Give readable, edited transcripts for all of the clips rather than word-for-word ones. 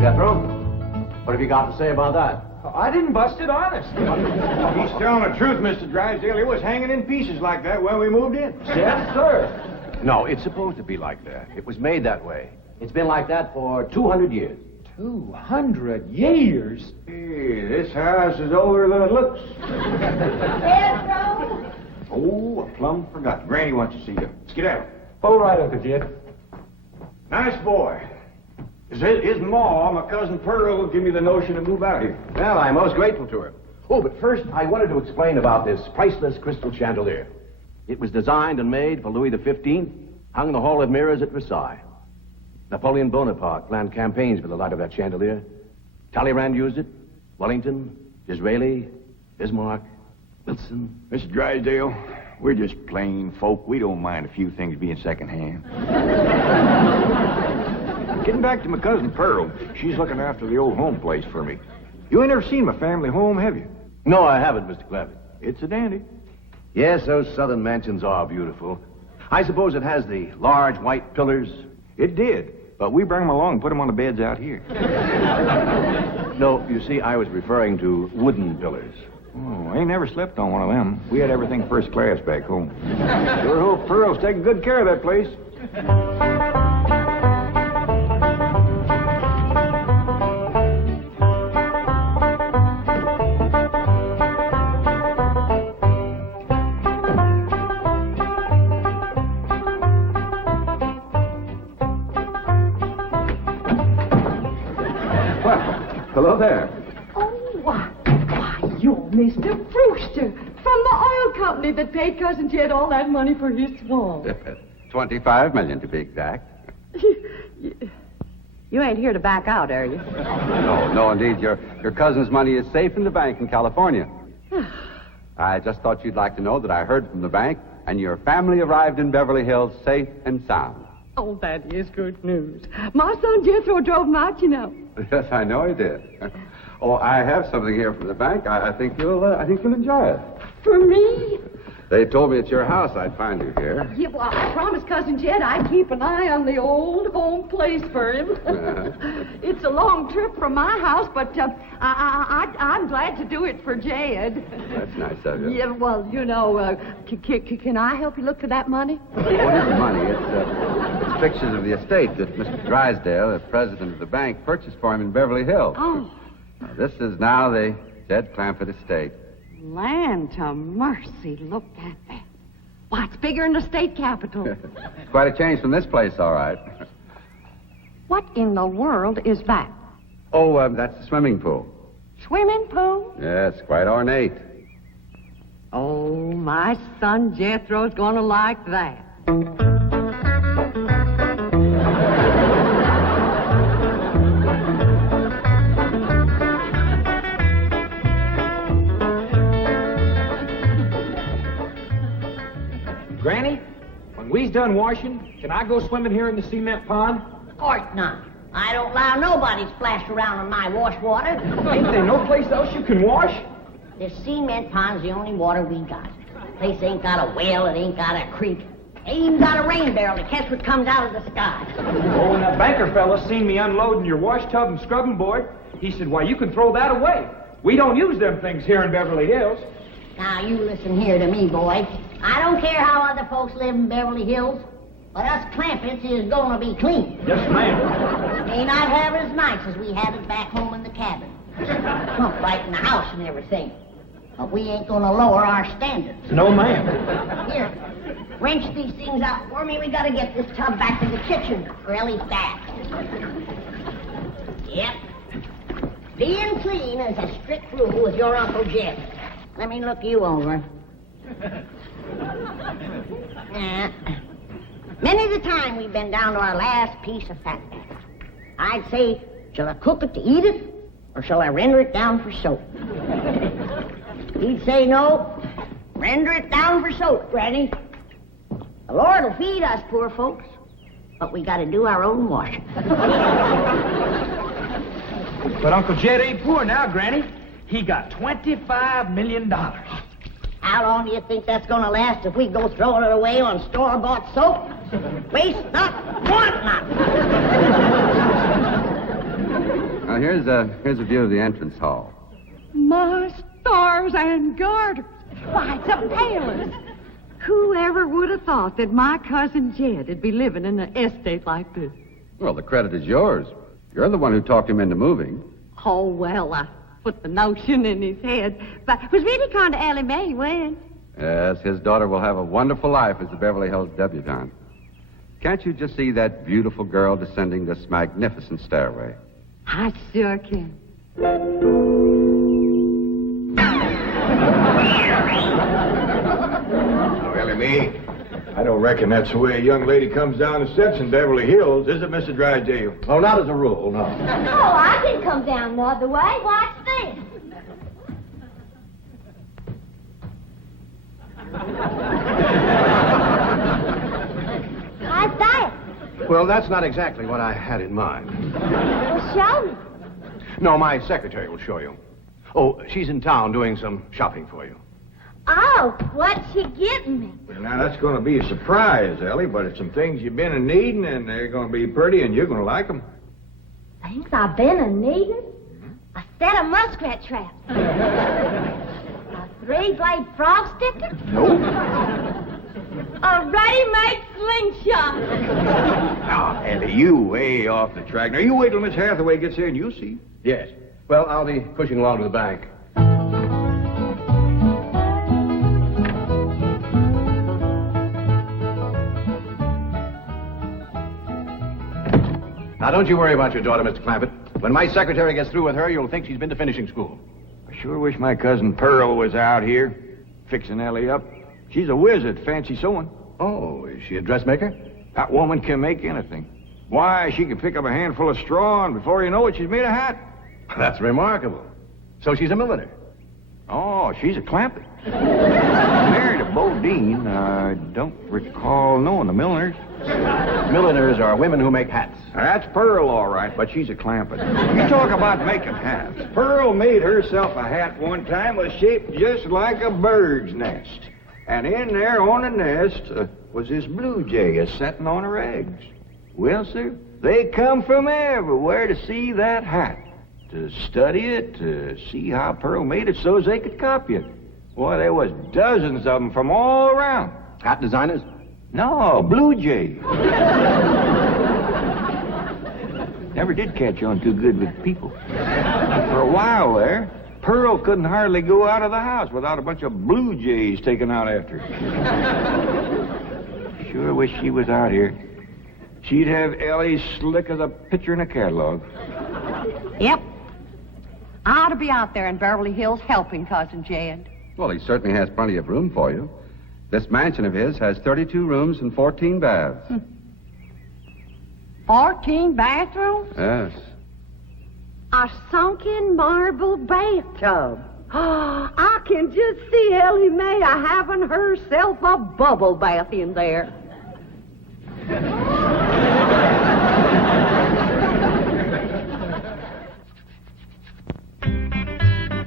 Jethro. What have you got to say about that? I didn't bust it, honest. He's telling the truth, Mr. Drysdale. It was hanging in pieces like that when we moved in. Yes, sir. No, it's supposed to be like that. It was made that way. It's been like that for 200 years. 200 years? Hey, this house is older than it looks. Jethro? Oh, I plumb forgot. Granny wants to see you. Let's get out. All right, Uncle Jed. Nice boy. His ma, my cousin Pearl, gave me the notion to move out here. Well, I'm most grateful to her. Oh, but first, I wanted to explain about this priceless crystal chandelier. It was designed and made for Louis XIV, hung in the Hall of Mirrors at Versailles. Napoleon Bonaparte planned campaigns with the light of that chandelier. Talleyrand used it. Wellington, Disraeli, Bismarck, Wilson. Mr. Drysdale, we're just plain folk. We don't mind a few things being secondhand. Getting back to my cousin Pearl, she's looking after the old home place for me. You ain't never seen my family home, have you? No, I haven't, Mr. Clampett. It's a dandy. Yes, those southern mansions are beautiful. I suppose it has the large white pillars. It did, but we bring them along and put them on the beds out here. No, you see, I was referring to wooden pillars. Oh, I ain't never slept on one of them. We had everything first class back home. Sure hope Pearl's taking good care of that place. Hello there. Oh, why, you're Mr. Rooster from the oil company that paid Cousin Jed all that money for his swamp. 25 million to be exact. You ain't here to back out, are you? No, indeed. Your cousin's money is safe in the bank in California. I just thought you'd like to know that I heard from the bank, and your family arrived in Beverly Hills safe and sound. Oh, that is good news. My son Jethro drove him out, you know. Yes, I know he did. Oh, I have something here from the bank. I think you'll enjoy it. For me? They told me at your house I'd find you here. Yeah, well, I promised Cousin Jed I'd keep an eye on the old home place for him. It's a long trip from my house, but I'm glad to do it for Jed. That's nice of you. Yeah, well, you know, can I help you look for that money? What is the money? It's pictures of the estate that Mr. Drysdale, the president of the bank, purchased for him in Beverly Hills. Oh. Now, this is now the Jed Clampett estate. Land to mercy, look at that. Why, it's bigger than the state capitol. It's quite a change from this place, all right. What in the world is that? Oh, that's the swimming pool. Swimming pool? Yes, quite ornate. Oh, my son Jethro's gonna like that. Granny, when we's done washing, can I go swimming here in the cement pond? Of course not. I don't allow nobody to splash around in my wash water. Ain't there no place else you can wash? This cement pond's the only water we got. Place ain't got a well, it ain't got a creek. Ain't even got a rain barrel to catch what comes out of the sky. Oh, and that banker fella seen me unloading your wash tub and scrubbing board. He said, why, you can throw that away. We don't use them things here in Beverly Hills. Now, you listen here to me, boy. I don't care how other folks live in Beverly Hills, but us Clampetts is gonna be clean. Yes, ma'am. May not have it as nice as we had it back home in the cabin. Plump right in the house and everything. But we ain't gonna lower our standards. No, ma'am. Here, wrench these things out for me. We gotta get this tub back to the kitchen for Elly's bath. Yep. Being clean is a strict rule with your Uncle Jed. Let me look you over. Many's the time we've been down to our last piece of fat. I'd say, shall I cook it to eat it, or shall I render it down for soap? He'd say no, render it down for soap, Granny. The Lord will feed us poor folks, but we gotta do our own washing. But Uncle Jed ain't poor now, Granny. He got $25 million. How long do you think that's gonna last if we go throwing it away on store-bought soap? Waste not, want not. here's a view of the entrance hall. My stars and garters. Why, it's a palace. Whoever would have thought that my cousin Jed would be living in an estate like this? Well, the credit is yours. You're the one who talked him into moving. Oh, well, I put the notion in his head. But it was really kind of Elly May when. Yes, his daughter will have a wonderful life as a Beverly Hills debutante. Can't you just see that beautiful girl descending this magnificent stairway? I sure can. Oh, Elly May, I don't reckon that's the way a young lady comes down the steps in Beverly Hills, is it, Mr. Drysdale? Oh, not as a rule, no. Oh, I can come down the other way. Watch this. How's that? Well, that's not exactly what I had in mind. Well, show me. No, my secretary will show you. Oh, she's in town doing some shopping for you. Oh, what's she getting me? Well, now, that's going to be a surprise, Elly, but it's some things you've been needing, and they're going to be pretty, and you're going to like them. Things I've been needing? A set of muskrat traps. A three-blade frog sticker? Nope. A ready-made slingshot. Now, Elly, you way off the track. Now, you wait till Miss Hathaway gets here, and you'll see. Yes. Well, I'll be pushing along to the bank. Now, don't you worry about your daughter, Mr. Clampett. When my secretary gets through with her, you'll think she's been to finishing school. I sure wish my cousin Pearl was out here, fixing Elly up. She's a whiz at fancy sewing. Oh, is she a dressmaker? That woman can make anything. Why, she can pick up a handful of straw, and before you know it, she's made a hat. That's remarkable. So she's a milliner. Oh, she's a Clampett. Married to Bodine. I don't recall knowing the milliners. Milliners are women who make hats. That's Pearl, all right, but she's a Clampett. You talk about making hats. Pearl made herself a hat one time that was shaped just like a bird's nest. And in there on the nest was this blue jay a-setting on her eggs. Well, sir, they come from everywhere to see that hat, to study it, to see how Pearl made it so as they could copy it. Boy, there was dozens of them from all around. Hat designers? No, blue jay. Never did catch on too good with people. For a while there, Pearl couldn't hardly go out of the house without a bunch of blue jays taken out after her. Sure wish she was out here. She'd have Elly slick as a picture in a catalog. Yep. I ought to be out there in Beverly Hills helping Cousin Jed. Well, he certainly has plenty of room for you. This mansion of his has 32 rooms and 14 baths. 14 bathrooms? Yes. A sunken marble bathtub. I can just see Elly May having herself a bubble bath in there.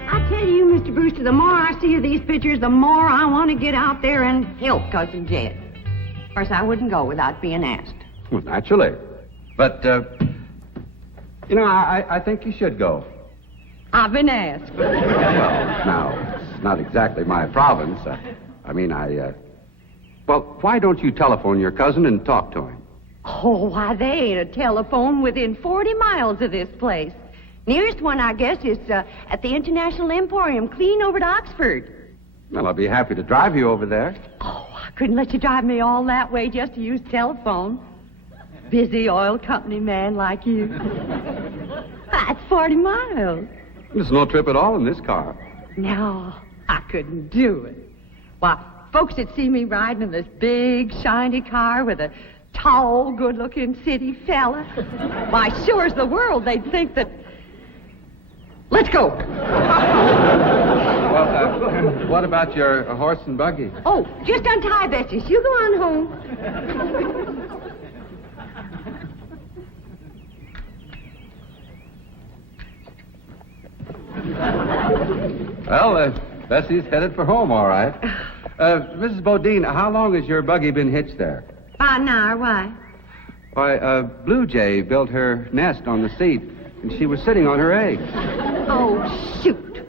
I tell you, Mr. Brewster, the more I see of these pictures, the more I want to get out there and help Cousin Jed. Of course, I wouldn't go without being asked. Well, naturally. But, I think you should go. I've been asked. Well, now, it's not exactly my province. Well, why don't you telephone your cousin and talk to him? Oh, why, there ain't a telephone within 40 miles of this place. Nearest one, I guess, is at the International Emporium, clean over to Oxford. Well, I'll be happy to drive you over there. Oh, I couldn't let you drive me all that way just to use telephone. Busy oil company man like you. That's 40 miles. There's no trip at all in this car. No, I couldn't do it. Why, folks that see me riding in this big, shiny car with a tall, good-looking city fella, why, sure as the world, they'd think that... Let's go. Well, what about your horse and buggy? Oh, just untie Betsy. You go on home. Well, Bessie's headed for home, all right. Mrs. Bodine, how long has your buggy been hitched there? About an hour. Why? Why, Blue Jay built her nest on the seat. And she was sitting on her egg. Oh, shoot.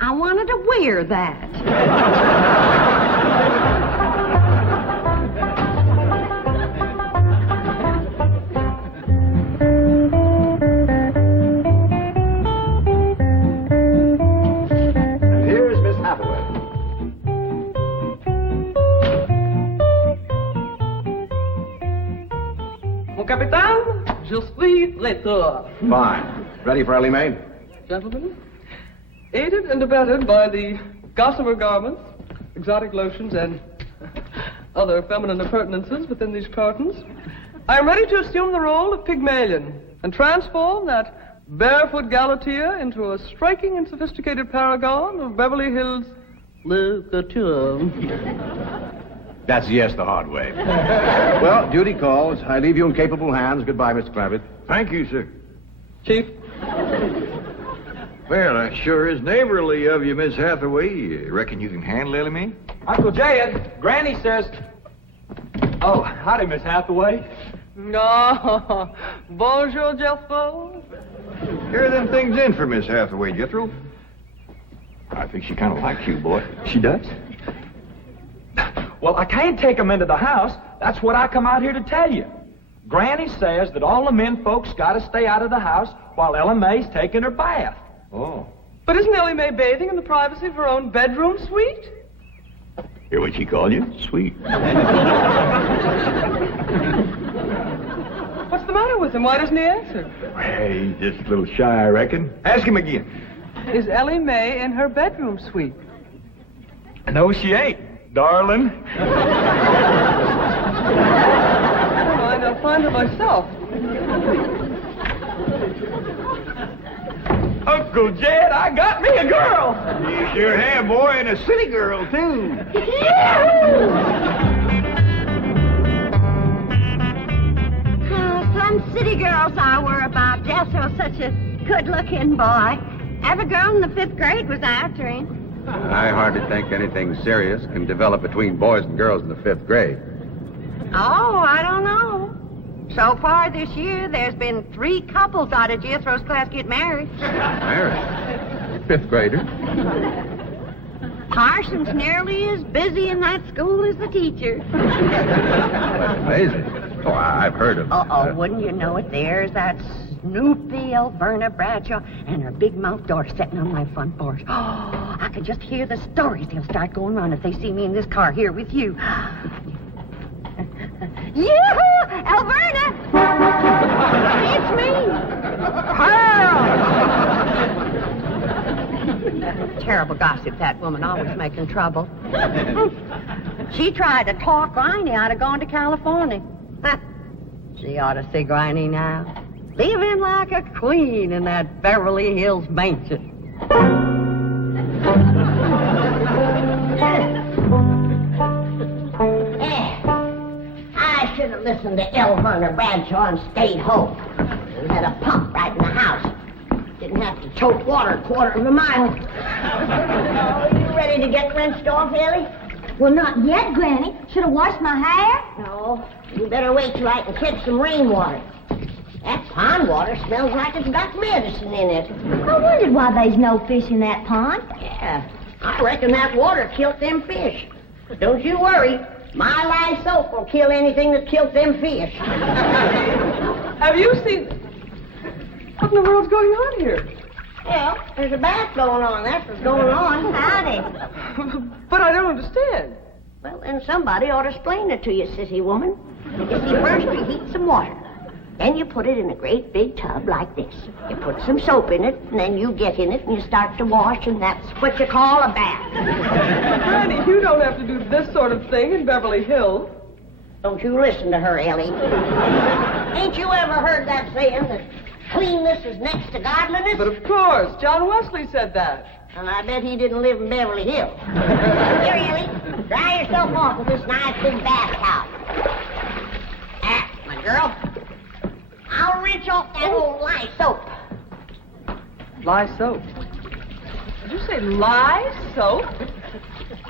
I wanted to wear that. And here's Miss Hathaway. Mon capitaine, je suis Jethro. Fine. Ready for Elly May? Gentlemen, aided and abetted by the gossamer garments, exotic lotions, and other feminine appurtenances within these cartons, I am ready to assume the role of Pygmalion and transform that barefoot galatea into a striking and sophisticated paragon of Beverly Hills literature. That's yes the hard way. Well, duty calls. I leave you in capable hands. Goodbye, Mr. Clampett. Thank you, sir. Chief? Well, that sure is neighborly of you, Miss Hathaway. Reckon you can handle Elly May? Uncle Jed, Granny says... Oh, howdy, Miss Hathaway. No. Bonjour, Jethro. Carry them things in for Miss Hathaway, Jethro. I think she kind of likes you, boy. She does? Well, I can't take them into the house. That's what I come out here to tell you. Granny says that all the men folks got to stay out of the house while Elly May's taking her bath. Oh. But isn't Elly May bathing in the privacy of her own bedroom suite? Hear what she called you? Sweet. What's the matter with him? Why doesn't he answer? Hey, he's just a little shy, I reckon. Ask him again. Is Elly May in her bedroom suite? No, she ain't, darling. Never mind, I'll find her myself. Uncle Jed, I got me a girl. You sure have, boy, and a city girl, too. Some city girls I were about. Jethro's such a good-looking boy. Every girl in the 5th grade was after him. I hardly think anything serious can develop between boys and girls in the 5th grade. Oh, I don't know. So far this year, there's been 3 couples out of Jethro's class get married. Married? 5th grader? Parson's nearly as busy in that school as the teacher. That's amazing. Oh, I've heard of... Wouldn't you know it? There's that Snoopy Verna Bradshaw and her big mouth daughter sitting on my front porch. Oh, I could just hear the stories they'll start going on if they see me in this car here with you. Yoo-hoo! Alverna! It's me! Terrible gossip, that woman, always making trouble. She tried to talk Granny out of going to California. She ought to see Granny now. Living like a queen in that Beverly Hills mansion. I should have listened to Verna Bradshaw and stayed home. We had a pump right in the house. Didn't have to tote water a quarter of a mile. Are you ready to get rinsed off, Elly? Well, not yet, Granny. Should have washed my hair. No, you better wait till I can catch some rainwater. That pond water smells like it's got medicine in it. I wondered why there's no fish in that pond. Yeah, I reckon that water killed them fish. Don't you worry. My lye soap will kill anything that killed them fish. Have you seen... What in the world's going on here? Well, there's a bath going on. That's what's going on. Howdy. But I don't understand. Well, then somebody ought to explain it to you, sissy woman. You see, first you heat some water. Then you put it in a great big tub like this. You put some soap in it, and then you get in it and you start to wash, and that's what you call a bath. Granny, you don't have to do this sort of thing in Beverly Hills. Don't you listen to her, Elly. Ain't you ever heard that saying that cleanness is next to godliness? But of course, John Wesley said that. And I bet he didn't live in Beverly Hills. Here, Elly, dry yourself off with this nice big bath towel. Ah, my girl. I'll rinse off that old lye soap. Lye soap? Did you say lye soap?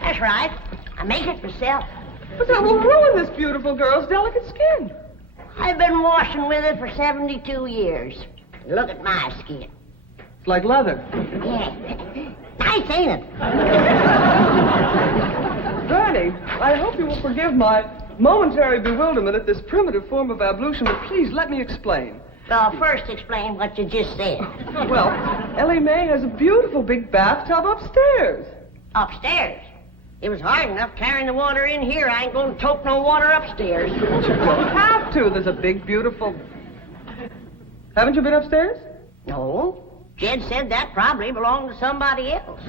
That's right. I make it myself. But that will ruin this beautiful girl's delicate skin. I've been washing with it for 72 years. Look at my skin. It's like leather. Yeah. Nice, ain't it? Granny, I hope you will forgive my momentary bewilderment at this primitive form of ablution, but please let me explain. Well, first explain what you just said. Well, Elly May has a beautiful big bathtub upstairs. Upstairs? It was hard enough carrying the water in here. I ain't going to tote no water upstairs. You don't have to. There's a big, beautiful... Haven't you been upstairs? No. Jed said that probably belonged to somebody else.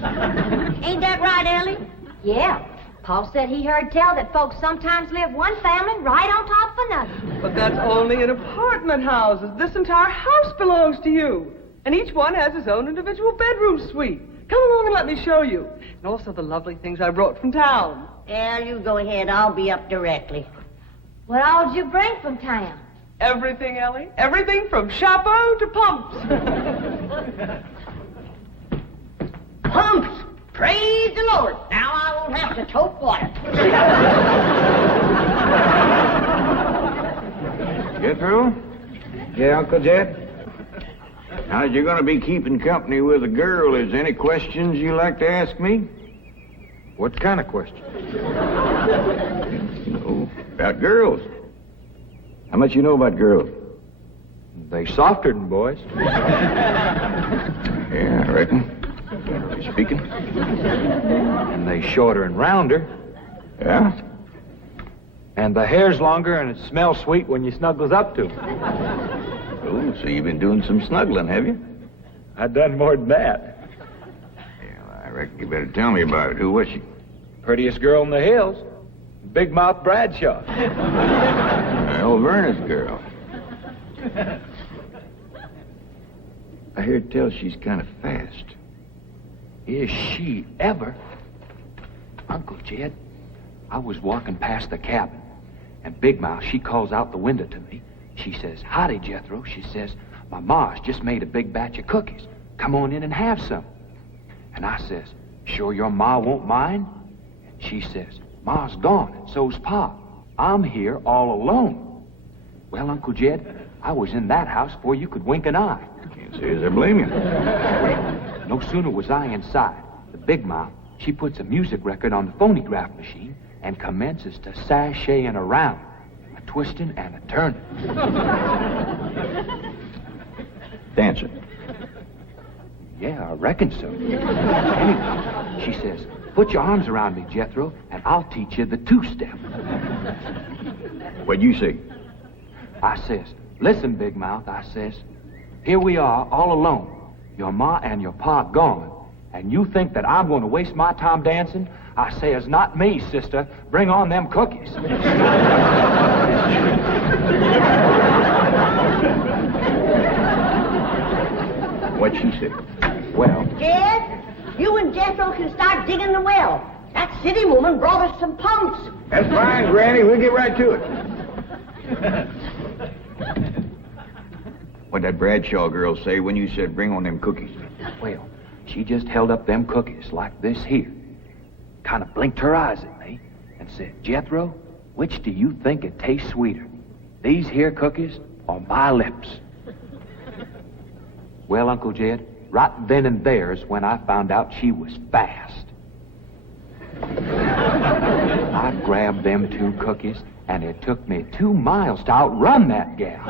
Ain't that right, Elly? Yeah. Paul said he heard tell that folks sometimes live one family right on top of another. But that's only in apartment houses. This entire house belongs to you. And each one has his own individual bedroom suite. Come along and let me show you. And also the lovely things I brought from town. Yeah, you go ahead. I'll be up directly. What all did you bring from town? Everything, Elly. Everything from chapeau to pumps. Pumps! Praise the Lord. Now I won't have to tote water. Jethro? Yeah, Uncle Jed? Now, as you're going to be keeping company with a girl, is there any questions you like to ask me? What kind of question? No, about girls. How much you know about girls? They softer than boys. Yeah, I reckon. Generally speaking. And they shorter and rounder. Yeah? And the hair's longer and it smells sweet when you snuggles up to 'em. Oh, so you've been doing some snuggling, have you? I done more than that. Yeah, I reckon you better tell me about it. Who was she? Prettiest girl in the hills. Big Mouth Bradshaw. Well, Verna's girl. I hear tell she's kind of fast. Is she ever? Uncle Jed, I was walking past the cabin, and Big Mouth, she calls out the window to me. She says, "Howdy, Jethro." She says, "My ma's just made a big batch of cookies. Come on in and have some." And I says, "Sure your ma won't mind?" And she says, "Ma's gone, and so's Pa. I'm here all alone." Well, Uncle Jed, I was in that house before you could wink an eye. Can't say as I blame you. No sooner was I inside, the Big Mouth, she puts a music record on the phonograph machine and commences to sashaying around, a twisting and a turning. Dancing. Yeah, I reckon so. Anyway, she says, "Put your arms around me, Jethro, and I'll teach you the two-step." What'd you say? I says, "Listen, Big Mouth," I says, "here we are all alone. Your ma and your pa gone, and you think that I'm going to waste my time dancing?" I says, "Not me, sister. Bring on them cookies." What'd she say? Well, Jed, you and Jethro can start digging the well. That city woman brought us some pumps. That's fine, Granny. We'll get right to it. What'd that Bradshaw girl say when you said bring on them cookies? well, she just held up them cookies like this here, kind of blinked her eyes at me, and said, "Jethro, which do you think it tastes sweeter, these here cookies or my lips?" Well, Uncle Jed, right then and there's when I found out she was fast. I grabbed them two cookies, and it took me 2 miles to outrun that gal.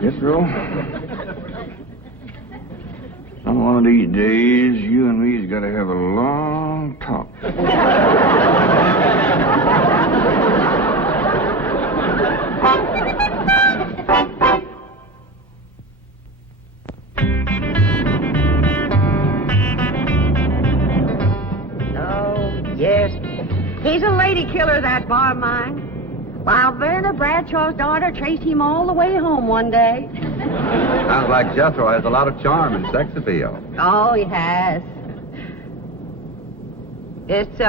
Jethro, on one of these days, you and me's got to have a long talk. Yes. He's a lady killer, that bar mine. While Verna Bradshaw's daughter traced him all the way home one day. Sounds like Jethro has a lot of charm and sex appeal. Oh, he has. It's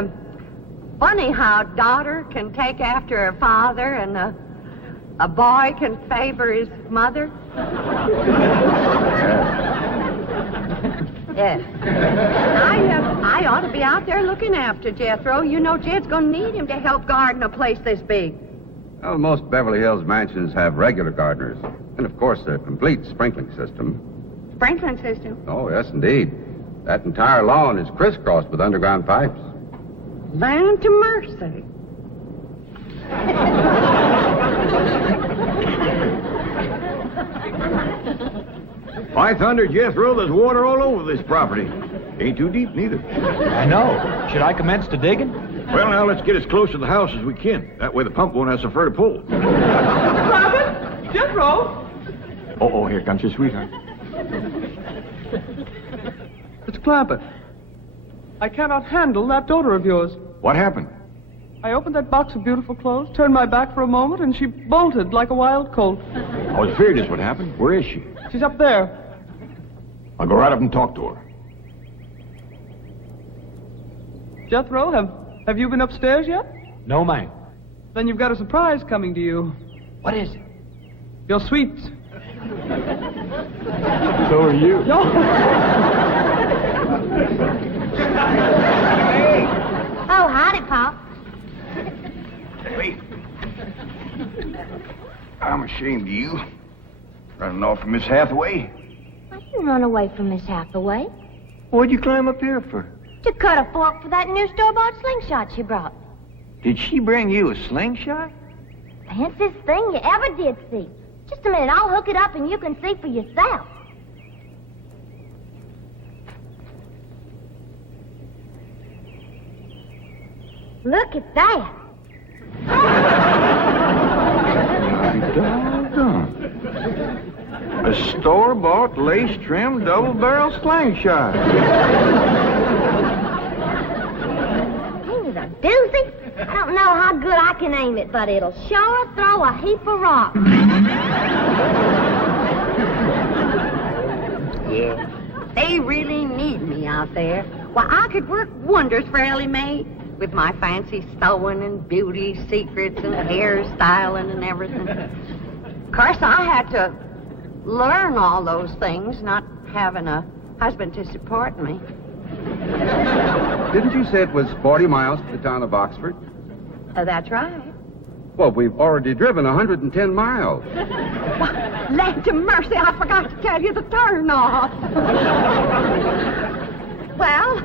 funny how a daughter can take after her father and a boy can favor his mother. Yes. I ought to be out there looking after Jethro. You know Jed's going to need him to help garden a place this big. Well, most Beverly Hills mansions have regular gardeners. And, of course, a complete sprinkling system. Sprinkling system? Oh, yes, indeed. That entire lawn is crisscrossed with underground pipes. Land to mercy. By thunder, Jethro, there's water all over this property. Ain't too deep, neither. I know. Should I commence to digging? Well, now, let's get as close to the house as we can. That way the pump won't have so far to pull. Clampett? Jethro? Oh, here comes your sweetheart. It's Clampett. I cannot handle that daughter of yours. What happened? I opened that box of beautiful clothes, turned my back for a moment, and she bolted like a wild colt. I was afraid this would happen. Where is she? She's up there. I'll go right up and talk to her. Jethro, have you been upstairs yet? No, ma'am. Then you've got a surprise coming to you. What is it? Your sweets. So are you. No. Oh, howdy, Pop. Wait. I'm ashamed of you. Running off from Miss Hathaway. I didn't run away from Miss Hathaway. What'd you climb up here for? To cut a fork for that new store-bought slingshot she brought. Did she bring you a slingshot? Fanciest thing you ever did see. Just a minute, I'll hook it up and you can see for yourself. Look at that. Doggone. A store-bought, lace-trimmed, double-barrel slingshot. Ain't it a doozy? I don't know how good I can aim it, but it'll sure throw a heap of rocks. Yeah. They really need me out there. Why, I could work wonders for Elly Mae with my fancy sewing and beauty secrets and hairstyling and everything. Of course, I had to learn all those things, not having a husband to support me. Didn't you say it was 40 miles to the town of Oxford? That's right. Well, we've already driven 110 miles. Land to mercy, I forgot to tell you the turn off. Well,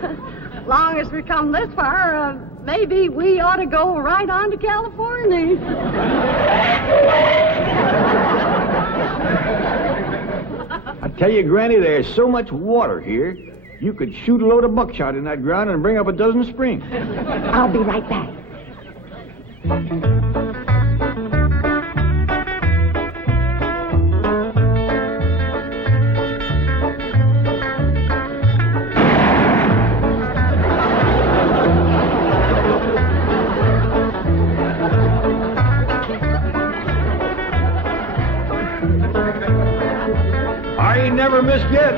long as we come this far, maybe we ought to go right on to California. I tell you, Granny, there's so much water here, you could shoot a load of buckshot in that ground and bring up a dozen springs. I'll be right back. I ain't never missed yet.